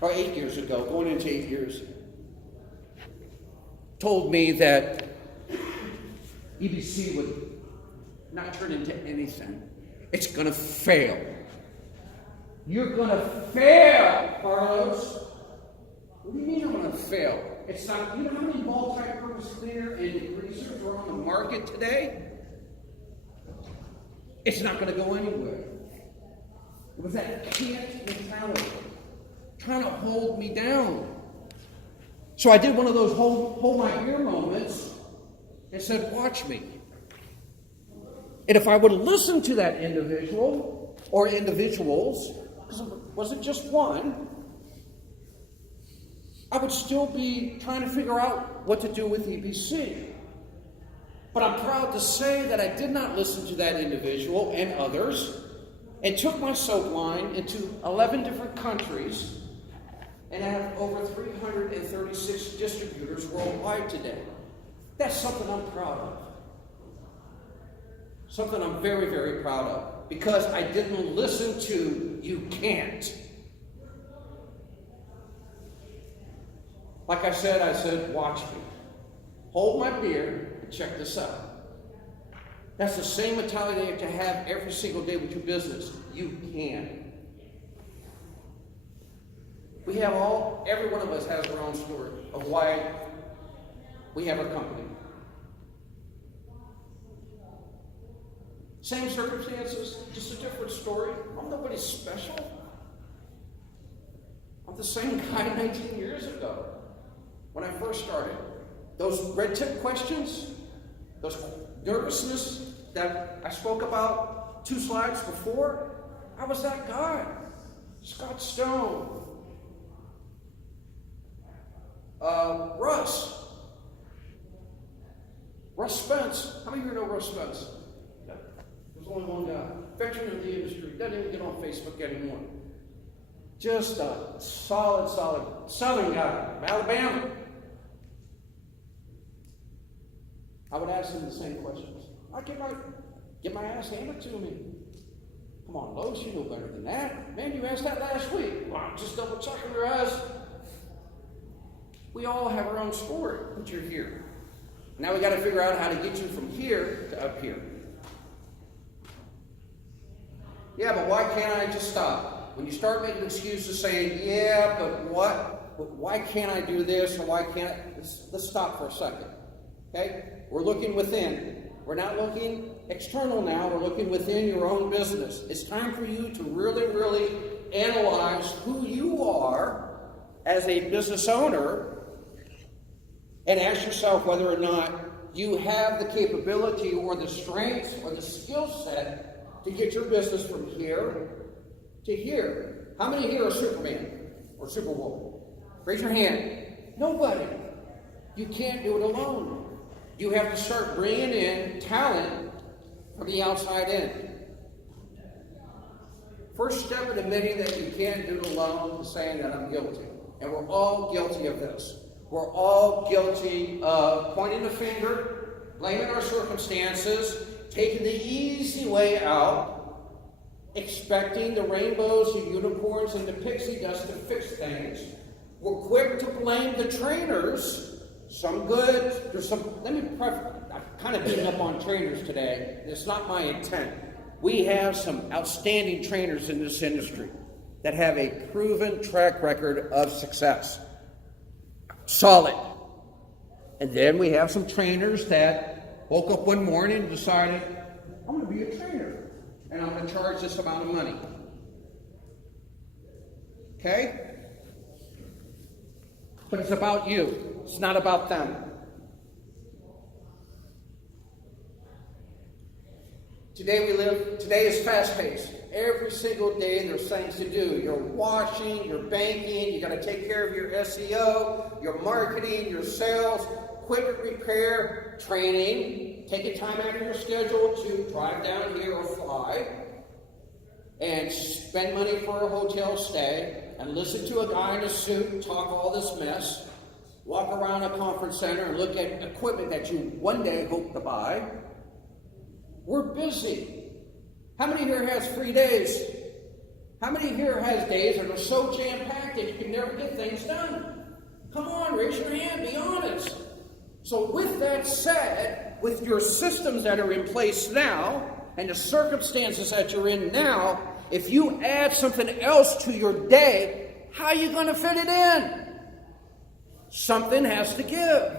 or 8 years ago, going into 8 years, told me that EBC would not turn into anything. It's going to fail. You're going to fail, Carlos. What do you mean I'm going to fail? It's not, you know how many multi-purpose cleaner and degreasers are on the market today? It's not going to go anywhere. It was that can't mentality trying to hold me down. So I did one of those hold my beer moments and said, watch me. And if I would listen to that individual or individuals, because it wasn't just one, I would still be trying to figure out what to do with EBC. But I'm proud to say that I did not listen to that individual and others and took my soap line into 11 different countries and I have over 336 distributors worldwide today. That's something I'm proud of. Something I'm very, very proud of. Because I didn't listen to, you can't. Like I said, watch me. Hold my beer and check this out. That's the same mentality you have to have every single day with your business. You can. Every one of us has our own story of why we have our company. Same circumstances, just a different story. I'm nobody special. I'm the same guy 19 years ago when I first started. Those red tip questions, those nervousness that I spoke about 2 slides before, I was that guy. Scott Stone. Russ Spence. How many of you know Russ Spence? There's only one guy. Veteran of the industry. Doesn't even get on Facebook anymore. Just a solid Southern guy from Alabama. I would ask him the same questions. I get my ass handed to me. Come on, Lois, you know better than that. Man, you asked that last week. Well, I'm just double checking your eyes. We all have our own story, but you're here. Now we got to figure out how to get you from here to up here. Yeah, but why can't I just stop? When you start making excuses saying, yeah, but what? But why can't I do this or why can't I? Let's stop for a second. Okay? We're looking within. We're not looking external now. We're looking within your own business. It's time for you to really, really analyze who you are as a business owner and ask yourself whether or not you have the capability or the strengths or the skill set to get your business from here to here. How many here are Superman or Superwoman? Raise your hand. Nobody. You can't do it alone. You have to start bringing in talent from the outside in. First step in admitting that you can't do it alone is saying that I'm guilty. And we're all guilty of this. We're all guilty of pointing the finger, blaming our circumstances, taking the easy way out, expecting the rainbows, the unicorns, and the pixie dust to fix things. We're quick to blame the trainers. Some good, there's some, I'm kind of beating up on trainers today. It's not my intent. We have some outstanding trainers in this industry that have a proven track record of success. Solid. And then we have some trainers that woke up one morning and decided, I'm going to be a trainer and I'm going to charge this amount of money. Okay? But it's about you. It's not about them. Today is fast-paced. Every single day there's things to do. You're washing, you're banking, you got to take care of your SEO, your marketing, your sales, equipment repair, training, taking time out of your schedule to drive down here or fly, and spend money for a hotel stay, and listen to a guy in a suit talk all this mess, walk around a conference center and look at equipment that you one day hope to buy. We're busy. How many here has free days? How many here has days that are so jam-packed that you can never get things done? Come on, raise your hand, be honest. So with that said, with your systems that are in place now, and the circumstances that you're in now, if you add something else to your day, how are you going to fit it in? Something has to give.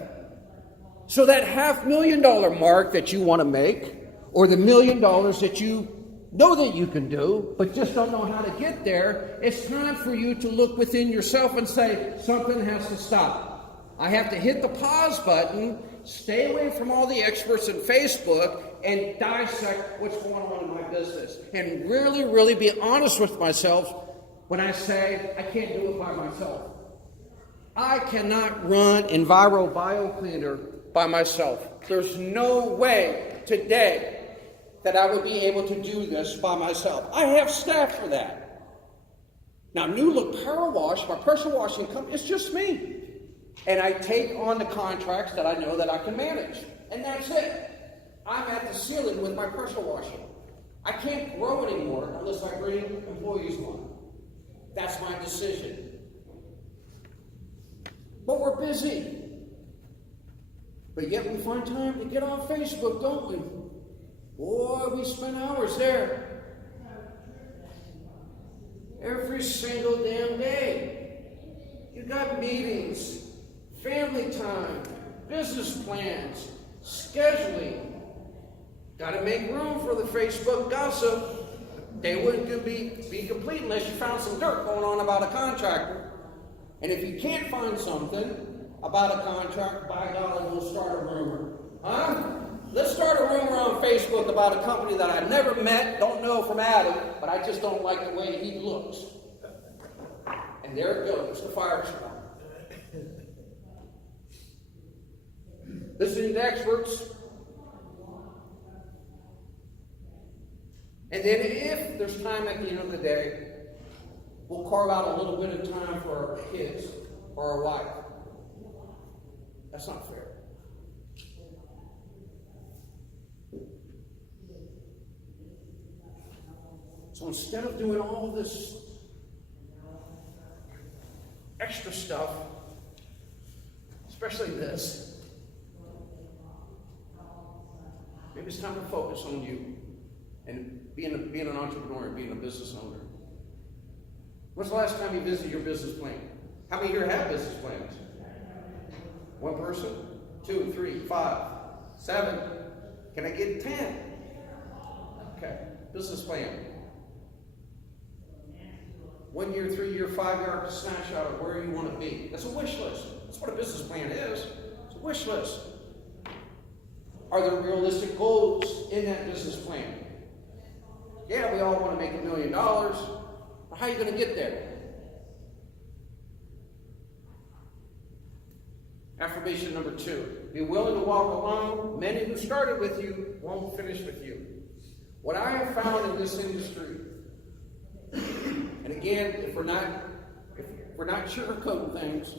So that $500,000 mark that you want to make, or the $1 million that you know that you can do, but just don't know how to get there, it's time for you to look within yourself and say, something has to stop. I have to hit the pause button, stay away from all the experts in Facebook, and dissect what's going on in my business. And really, really be honest with myself when I say I can't do it by myself. I cannot run Enviro BioCleaner by myself. There's no way today that I would be able to do this by myself. I have staff for that. Now, New Look Power Wash, my pressure washing company, it's just me. And I take on the contracts that I know that I can manage. And that's it. I'm at the ceiling with my pressure washing. I can't grow anymore unless I bring employees on. That's my decision. But we're busy. But yet we find time to get on Facebook, don't we? Boy, we spend hours there. Every single damn day. You got meetings, family time, business plans, scheduling. Got to make room for the Facebook gossip. They wouldn't be complete unless you found some dirt going on about a contractor. And if you can't find something about a contract, by God, we'll start a rumor. Huh? Let's start a rumor on Facebook about a company that I never met, don't know from Adam, but I just don't like the way he looks. And there it goes, the fire squad. Listening to experts. And then if there's time at the end of the day, we'll carve out a little bit of time for our kids or our wife. That's not fair. So instead of doing all this extra stuff, especially this, maybe it's time to focus on you and being an entrepreneur and being a business owner. When's the last time you visited your business plan? How many here have business plans? One person? 2, 3, 5, 7. Can I get 10? Okay. Business plan. 1 year, 3 year, 5 year snapshot of where you want to be. That's a wish list. That's what a business plan is. It's a wish list. Are there realistic goals in that business plan? Yeah, we all want to make $1 million. But how are you going to get there? Affirmation number 2. Be willing to walk alone. Many who started with you won't finish with you. What I have found in this industry, and again, if we're not sugarcoating things,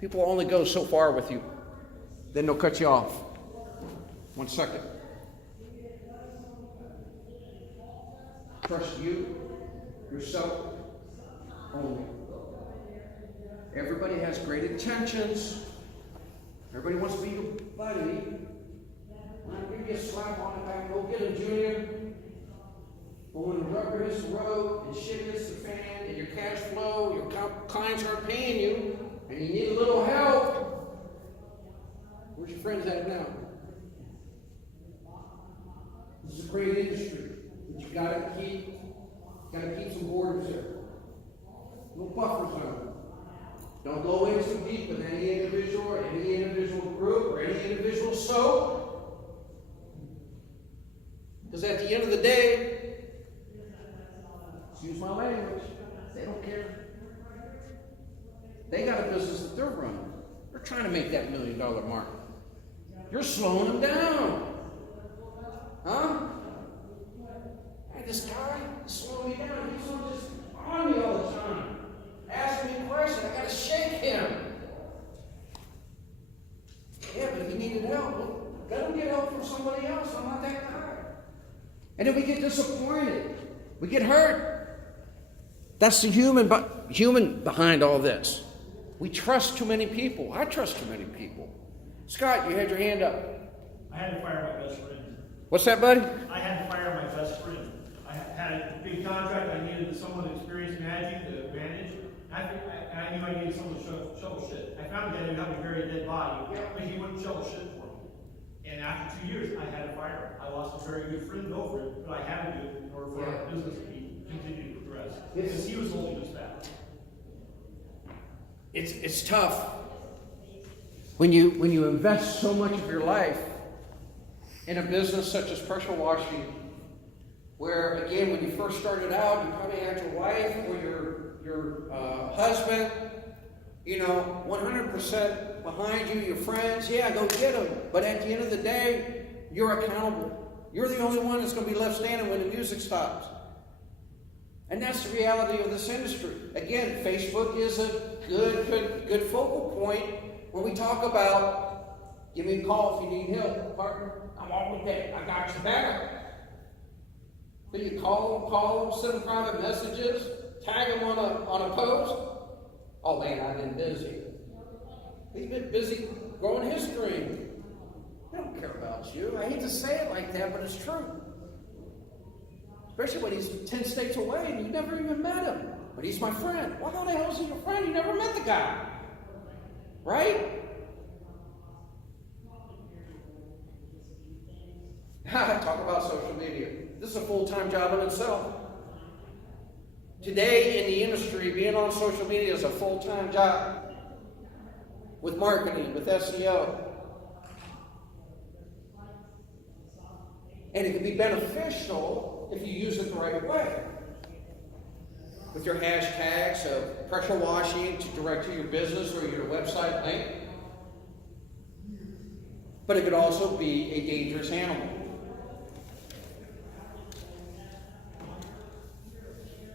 people only go so far with you. Then they'll cut you off. 1 second. Trust you, yourself only. Everybody has great intentions. Everybody wants to be your buddy. When I give you a slap on the back, go get him, Junior. But when the rubber hits the road and shit hits the fan and your cash flow, your clients aren't paying you, and you need a little help, where's your friends at now? This is a great industry, but you gotta keep some borders there. No buffer zone. Don't go in too deep with any individual or any individual group or any individual soap. Because at the end of the day, excuse my language, they don't care. They got a business that they're running. They're trying to make that $1 million mark. You're slowing them down. Huh? Hey, this guy is slowing me down. He's on me all the time. Ask me a question. I got to shake him. Yeah, but he needed help. Well, let him get help from somebody else. I'm not that guy. And then we get disappointed. We get hurt. That's the human behind all this. We trust too many people. I trust too many people. Scott, you had your hand up. I had to fire my best friend. What's that, buddy? I had to fire my best friend. I had a big contract. I needed someone to experience magic to manage. I knew I needed someone to shovel shit. I found a guy who had a very dead body, but he wouldn't shovel shit for me. And after 2 years, I had to fire him. I lost a very good friend over it, but I had to do it in order for our business to continue to progress. Because he was holding us back. It's tough when you invest so much of your life in a business such as pressure washing, where again, when you first started out, you probably had your wife or your husband, 100% behind you, your friends, yeah, go get them. But at the end of the day, you're accountable. You're the only one that's going to be left standing when the music stops. And that's the reality of this industry. Again, Facebook is a good focal point when we talk about, give me a call if you need help, partner. I'm always there. I got your back. Then you call them, send them private messages, tag them on a post. Oh man, I've been busy. He's been busy growing his dream. They don't care about you. I hate to say it like that, but it's true. Especially when he's 10 states away and you never even met him. But he's my friend. Well, how the hell is he your friend? You never met the guy. Right? Talk about social media. This is a full-time job in itself. Today in the industry, being on social media is a full-time job. With marketing, with SEO. And it can be beneficial if you use it the right way. With your hashtags of pressure washing to direct to your business or your website link. But it could also be a dangerous animal.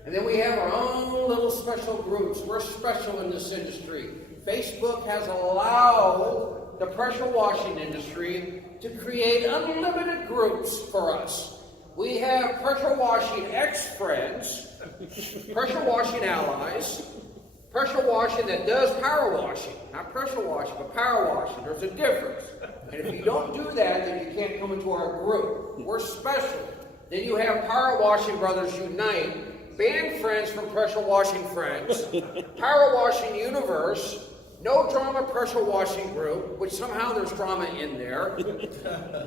And then we have our own little special groups. We're special in this industry. Facebook has allowed the pressure washing industry to create unlimited groups for us. We have pressure washing ex-friends, pressure washing allies, pressure washing that does power washing. Not pressure washing, but power washing. There's a difference. And if you don't do that, then you can't come into our group. We're special. Then you have Power Washing Brothers Unite, band friends from Pressure Washing Friends, Power Washing Universe, No Drama Pressure Washing Group, which somehow there's drama in there,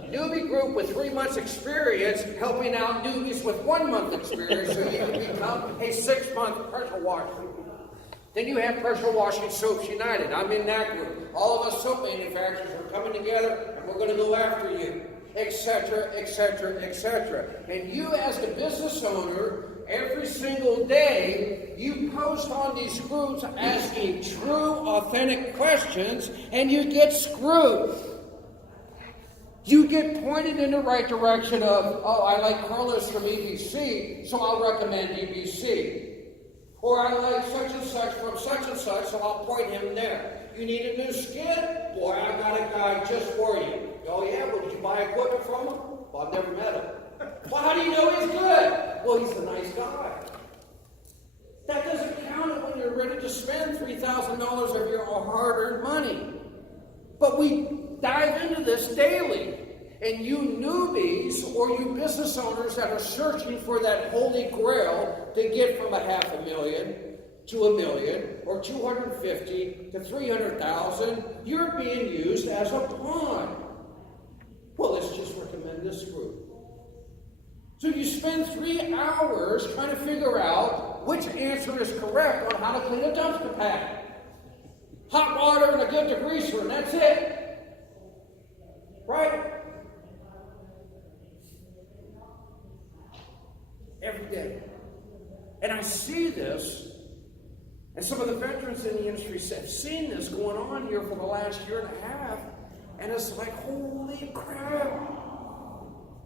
newbie group with 3 months experience, helping out newbies with 1 month experience so you can become a 6-month pressure washer. Then you have Pressure Washing Soaps United. I'm in that group. All of us soap manufacturers are coming together and we're going to go after you, etc., etc., etc. And you as the business owner, every single day, you post on these groups asking true, authentic questions, and you get screwed. You get pointed in the right direction of, oh, I like Carlos from EBC, so I'll recommend EBC. Or I like such and such from such and such, so I'll point him there. You need a new skid? Boy, I got a guy just for you. Oh yeah, well, did you buy equipment from him? Well, I've never met him. Well, how do you know he's good? Well, he's a nice guy. That doesn't count when you're ready to spend $3,000 of your hard-earned money. But we dive into this daily. And you newbies or you business owners that are searching for that holy grail to get from $500,000 to $1 million or 250 to 300,000, you're being used as a pawn. Well, let's just recommend this group. So you spend 3 hours trying to figure out which answer is correct on how to clean a dumpster pad. Hot water and a good degreaser, and that's it. Right? Every day. And I see this, and some of the veterans in the industry have seen this going on here for the last year and a half, and it's like, holy crap.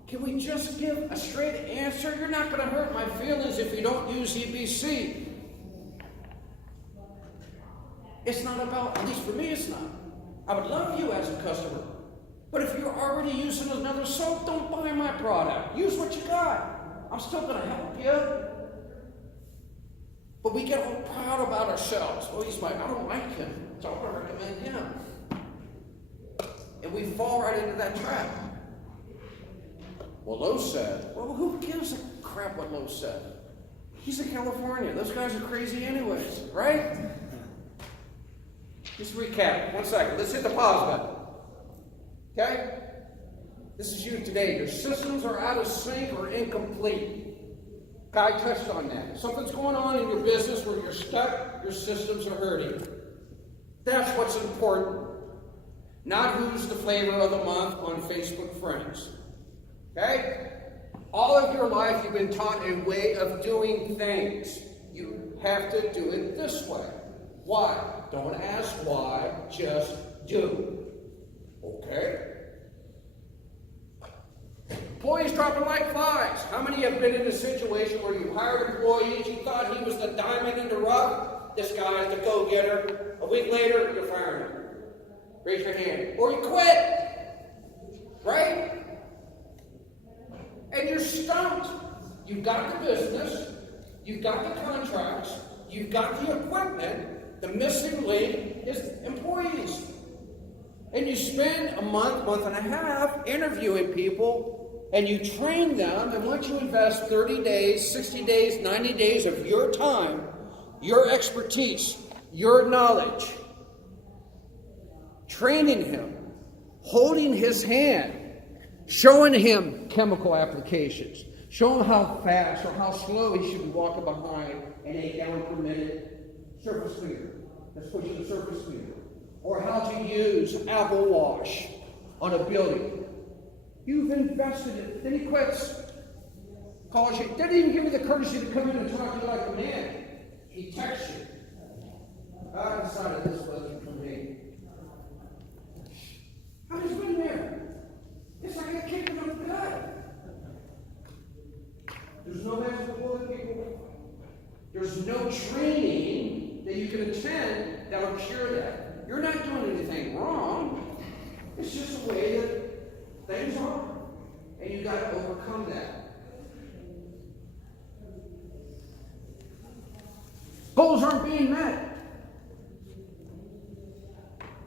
Can we just give a straight answer? You're not going to hurt my feelings if you don't use EBC. It's not about, at least for me it's not. I would love you as a customer. But if you're already using another soap, don't buy my product. Use what you got. I'm still going to help you. But we get all proud about ourselves. Oh, I don't like him, so I'm going to recommend him. And we fall right into that trap. Well, Lowe's said, well, who gives a crap what Lowe's said? He's in California. Those guys are crazy anyways, right? Just recap. 1 second. Let's hit the pause button. Okay? This is you today. Your systems are out of sync or incomplete. Guy touched on that. Something's going on in your business where you're stuck, your systems are hurting. That's what's important. Not who's the flavor of the month on Facebook Friends. Okay? All of your life you've been taught a way of doing things. You have to do it this way. Why? Don't ask why, just do. Okay? Employees dropping like flies. How many have been in a situation where you hired employees, you thought he was the diamond in the rough, this guy is the go-getter. A week later, you're firing him. Raise your hand. Or you quit. Right? And you're stumped. You've got the business, you've got the contracts, you've got the equipment. The missing link is employees. And you spend a month, month and a half interviewing people, and you train them, and once you invest 30 days, 60 days, 90 days of your time, your expertise, your knowledge, training him, holding his hand, showing him chemical applications, showing how fast or how slow he should be walking behind an 8 gallon per minute surface cleaner that's pushing the surface cleaner, or how to use apple wash on a building. You've invested it. Then he quits. Calls you. Doesn't even give you the courtesy to come in and talk to you like a man. He texts you. I decided this wasn't for me. I've just been there. It's like I kicked him in the gut. There's no magical bullet, people. There's no training that you can attend that will cure that. You're not doing anything wrong. It's just the way that things are. And you've got to overcome that. Goals aren't being met.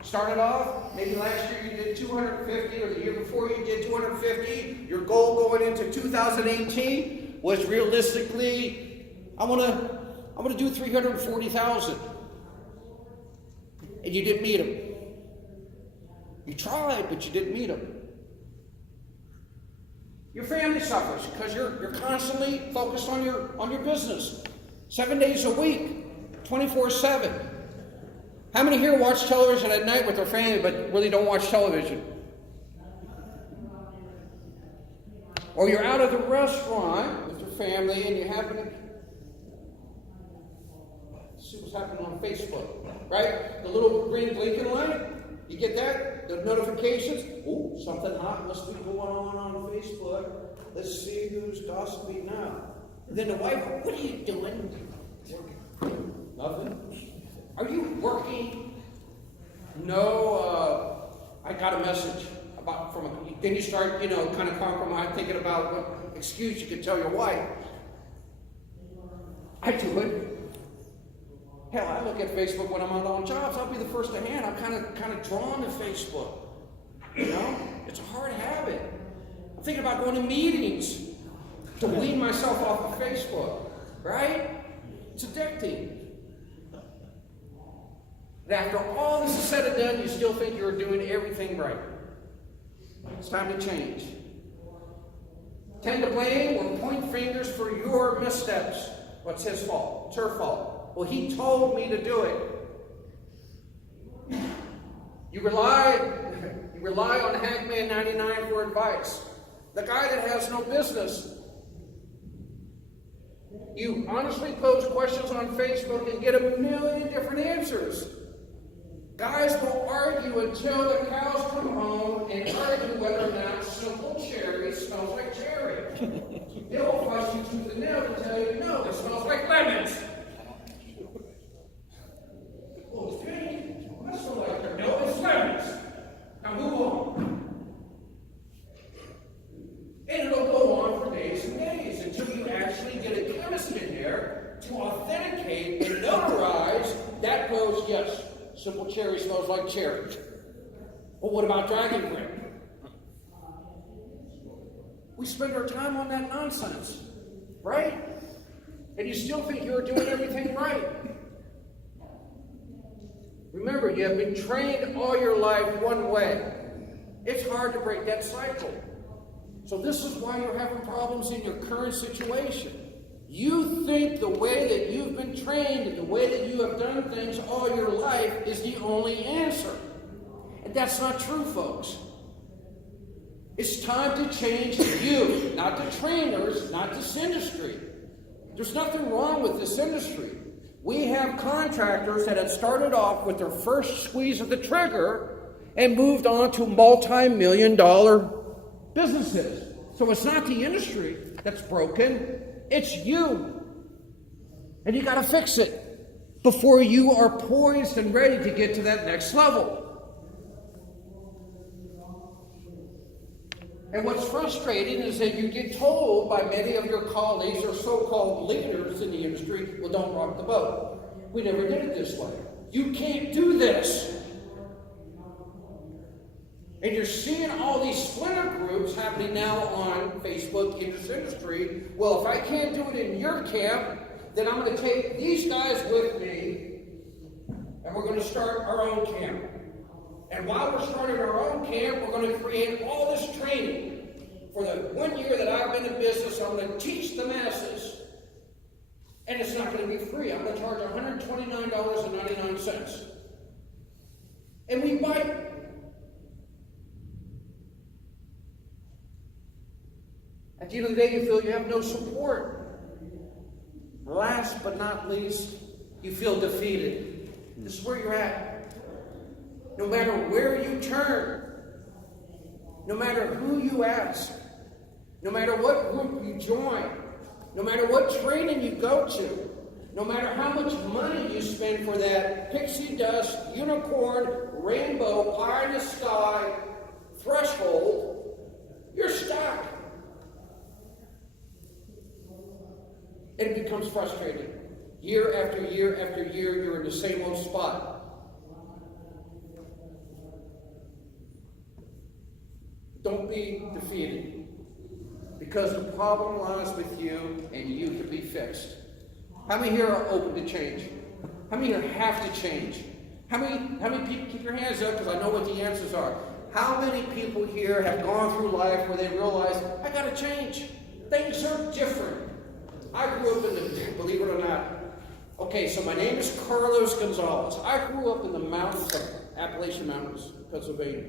Started off, maybe last year you did 250, or the year before you did 250. Your goal going into 2018 was realistically, I want to do 340,000. And you didn't meet them. You tried, but you didn't meet them. Your family suffers because you're constantly focused on your business. 7 days a week, 24/7. How many here watch television at night with their family but really don't watch television? Or you're out of the restaurant with your family and you happen to see what's happening on Facebook, right? The little green blinking light, you get that? The notifications? Oh, something hot must be going on Facebook. Let's see who's gossiping now. And then the wife, what are you doing? Nothing. Are you working? No, I got a message then you start, kind of compromise, thinking about what excuse you could tell your wife. I do it. Hell, I look at Facebook when I'm out on jobs. I'll be the first to hand. I'm kind of drawn to Facebook. It's a hard habit. I'm thinking about going to meetings to wean myself off of Facebook, right? It's addicting. And after all this is said and done, you still think you're doing everything right. It's time to change. Tend to blame or point fingers for your missteps. What's his fault? It's her fault. Well, he told me to do it. You rely on Hackman 99 for advice. The guy that has no business. You honestly pose questions on Facebook and get a million different answers. Guys will argue until the cows come home and argue whether or not simple cherry smells like cherry. They'll fight you tooth and nail to tell you, no, it smells like lemons. Oh, it's pink. Well, that smells like no, it's lemons. Now move on. And it'll go on for days and days until you goes, yes, Simple Cherry smells like cherry. Well, what about Dragon Grip? We spend our time on that nonsense, right? And you still think you're doing everything right. Remember, you have been trained all your life one way. It's hard to break that cycle. So this is why you're having problems in your current situation. You think the way that you've been trained and the way that you have done things all your life is the only answer. And that's not true, folks. It's time to change you, not the trainers, not this industry. There's nothing wrong with this industry. We have contractors that had started off with their first squeeze of the trigger and moved on to multi-million-dollar businesses. So it's not the industry that's broken, it's you. And you got to fix it before you are poised and ready to get to that next level. And what's frustrating is that you get told by many of your colleagues or so-called leaders in the industry, well, don't rock the boat. We never did it this way. You can't do this. And you're seeing all these splinter groups happening now on Facebook in this industry. Well, if I can't do it in your camp, then I'm going to take these guys with me, and we're going to start our own camp. And while we're starting our own camp, we're going to create all this training. For the 1 year that I've been in business, I'm going to teach the masses. And it's not going to be free. I'm going to charge $129.99. And we bite. At the end of the day, you feel you have no support. Last but not least, you feel defeated. This is where you're at. No matter where you turn, no matter who you ask, no matter what group you join, no matter what training you go to, no matter how much money you spend for that pixie dust, unicorn, rainbow, pie in the sky threshold, you're stuck. And it becomes frustrating. Year after year after year, you're in the same old spot. Don't be defeated, because the problem lies with you and you can be fixed. How many here are open to change? How many here have to change? How many people, keep your hands up because I know what the answers are. How many people here have gone through life where they realize, I got to change. Things are different. I grew up in the, believe it or not, okay, so my name is Carlos Gonzalez. I grew up in the mountains of Appalachian Mountains, Pennsylvania.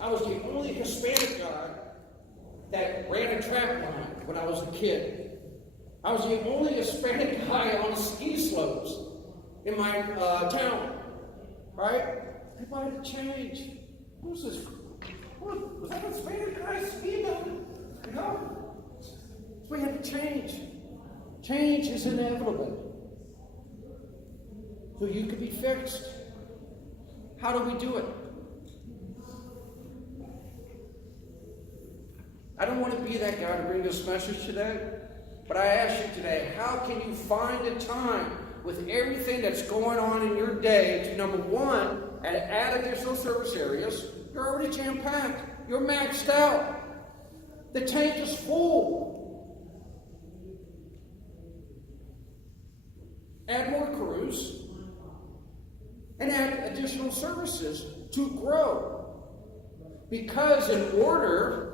I was the only Hispanic guy that ran a track line when I was a kid. I was the only Hispanic guy on ski slopes in my town, right? People had to change. Who's this? Was that a Hispanic guy skiing? You know? So we had to change. Change is inevitable. So you can be fixed. How do we do it? I don't want to be that guy to bring this message today, but I ask you today, how can you find a time with everything that's going on in your day to, number one, add additional service areas? You're already jam-packed. You're maxed out. The tank is full. Add more crews and add additional services to grow. Because in order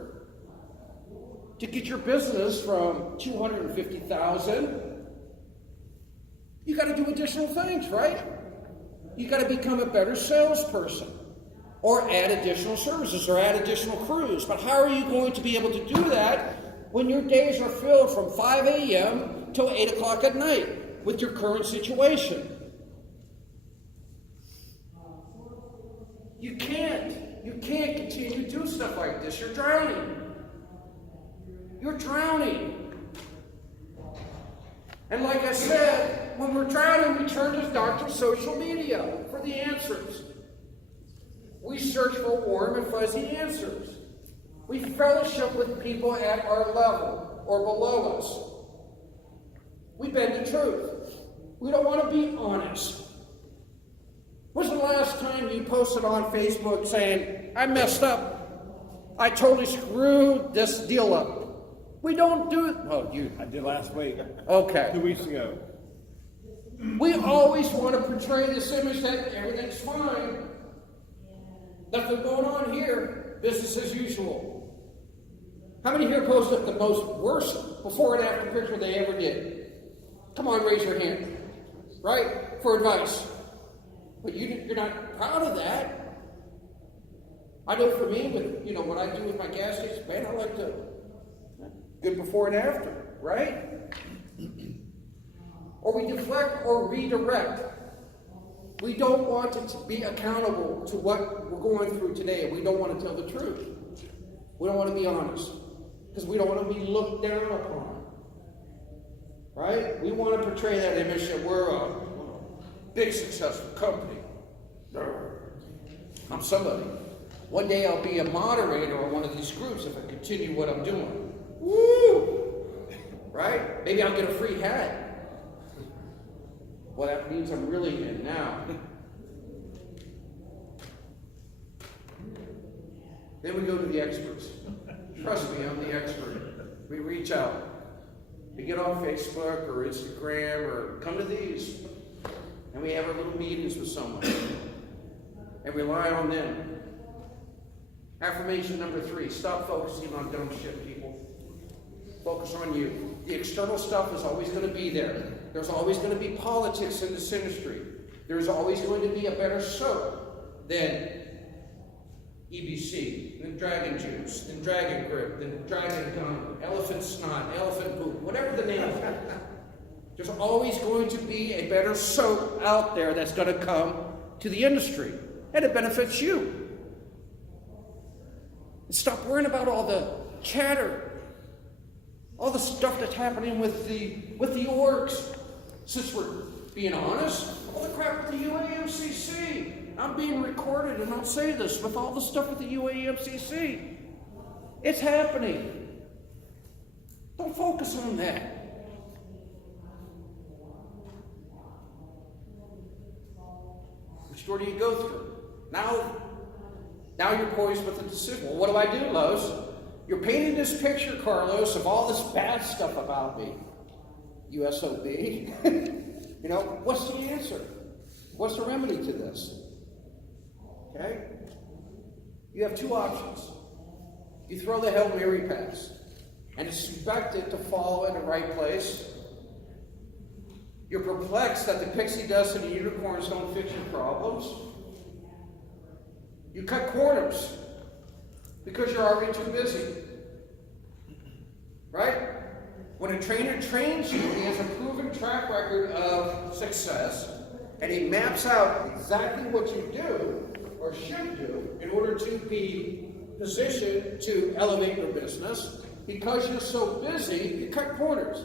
to get your business from $250,000, you got to do additional things, right? You got to become a better salesperson, or add additional services, or add additional crews. But how are you going to be able to do that when your days are filled from 5 a.m. till 8 o'clock at night with your current situation? You can't continue to do stuff like this. You're drowning. You're drowning. And like I said, when we're drowning, we turn to Dr. Social Media for the answers. We search for warm and fuzzy answers. We fellowship with people at our level or below us. We bend the truth. We don't want to be honest. When's the last time you posted on Facebook saying, I messed up, I totally screwed this deal up? We don't do it. Oh, I did last week. Okay. 2 weeks ago. We always want to portray this image that everything's fine. Nothing going on here. Business as usual. How many here posted the most worst before and after picture they ever did? Come on, raise your hand. Right? For advice. But you're not proud of that. I know for me, with what I do with my gas station, man, I like to good before and after, right? Or we deflect or redirect. We don't want to be accountable to what we're going through today. We don't want to tell the truth. We don't want to be honest. Because we don't want to be looked down upon. Right? We want to portray that image that we're a big successful company. I'm somebody. One day I'll be a moderator on one of these groups if I continue what I'm doing. Woo! Right? Maybe I'll get a free hat. Well, that means I'm really in now. Then we go to the experts. Trust me, I'm the expert. We reach out. We get on Facebook or Instagram or come to these. And we have our little meetings with someone. And rely on them. Affirmation number 3, stop focusing on dumb shit, people. Focus on you. The external stuff is always going to be there. There's always going to be politics in this industry. There's always going to be a better soap than EBC, than Dragon Juice, than Dragon Grip, than Dragon Gum, Elephant Snot, Elephant Poop, whatever the name of it. There's always going to be a better soap out there that's going to come to the industry. And it benefits you. And stop worrying about all the chatter, all the stuff that's happening with the orgs. Since we're being honest, all the crap with the UAMCC. I'm being recorded, and I'll say this, with all the stuff with the UAMCC. It's happening. Don't focus on that. Which door do you go through? Now you're poised with a decision. Well, what do I do, Lowe's? You're painting this picture, Carlos, of all this bad stuff about me. USOB. What's the answer? What's the remedy to this? Okay? You have 2 options. You throw the Hail Mary pass and expect it to fall in the right place. You're perplexed that the pixie dust and the unicorns don't fix your problems. You cut corners because you're already too busy. Right? When a trainer trains you, he has a proven track record of success, and he maps out exactly what you do or should do in order to be positioned to elevate your business. Because you're so busy, you cut corners.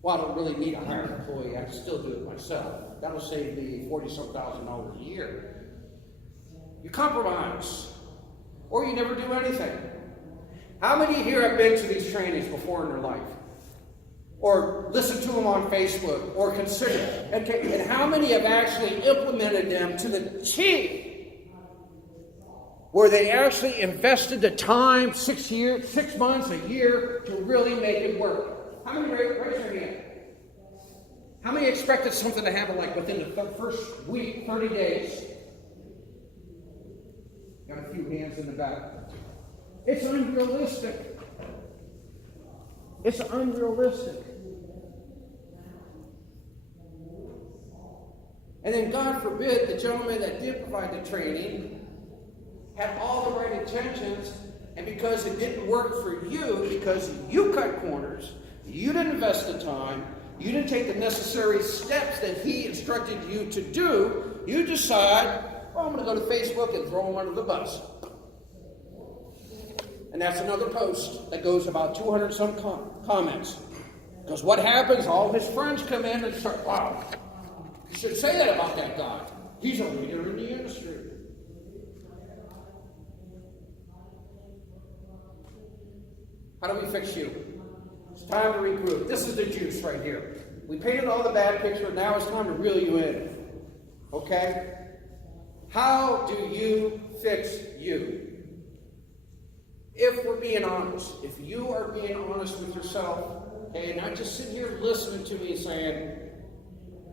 Well, I don't really need a hired employee. I can still do it myself. That'll save me $40-some thousand a year. You compromise, or you never do anything. How many here have been to these trainings before in their life? Or listened to them on Facebook, or considered? And how many have actually implemented them to the T? Where they actually invested the time, 6 months, a year, to really make it work? How many raise your hand? How many expected something to happen like within the first week, 30 days? Got a few hands in the back. It's unrealistic. It's unrealistic. And then God forbid the gentleman that did provide the training had all the right intentions, and because it didn't work for you, because you cut corners, you didn't invest the time, you didn't take the necessary steps that he instructed you to do, you decide, I'm going to go to Facebook and throw him under the bus. And that's another post that goes about 200-some comments. Because what happens, all his friends come in and start, wow, you should say that about that guy. He's a leader in the industry. How do we fix you? It's time to regroup. This is the juice right here. We painted all the bad picture, now it's time to reel you in. Okay? How do you fix you? If we're being honest, if you are being honest with yourself, okay, and not just sitting here listening to me saying,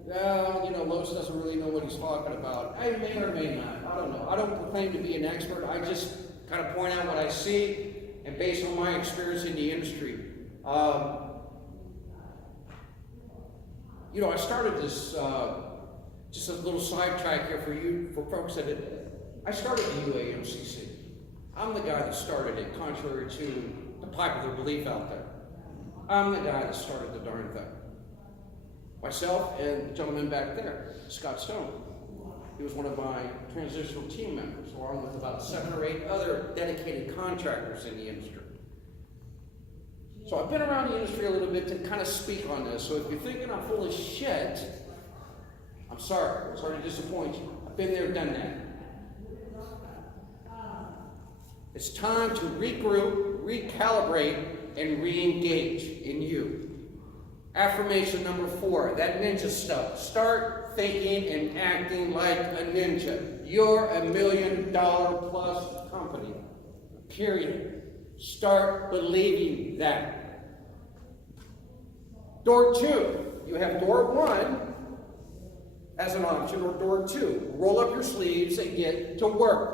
well, Lois doesn't really know what he's talking about. I may or may not. I don't know. I don't proclaim to be an expert. I just kind of point out what I see, and based on my experience in the industry. I started this, just a little sidetrack here for folks that I started the UAMCC. I'm the guy that started it, contrary to the popular belief out there. I'm the guy that started the darn thing. Myself and the gentleman back there, Scott Stone. He was one of my transitional team members, along with about 7 or 8 other dedicated contractors in the industry. So I've been around the industry a little bit to kind of speak on this. So if you're thinking I'm full of shit, I'm sorry. I'm sorry to disappoint you. I've been there, done that. It's time to regroup, recalibrate, and re-engage in you. Affirmation number 4, that ninja stuff. Start thinking and acting like a ninja. You're a $1 million plus company. Period. Start believing that. Door 2. You have door 1 as an option, or door 2. Roll up your sleeves and get to work.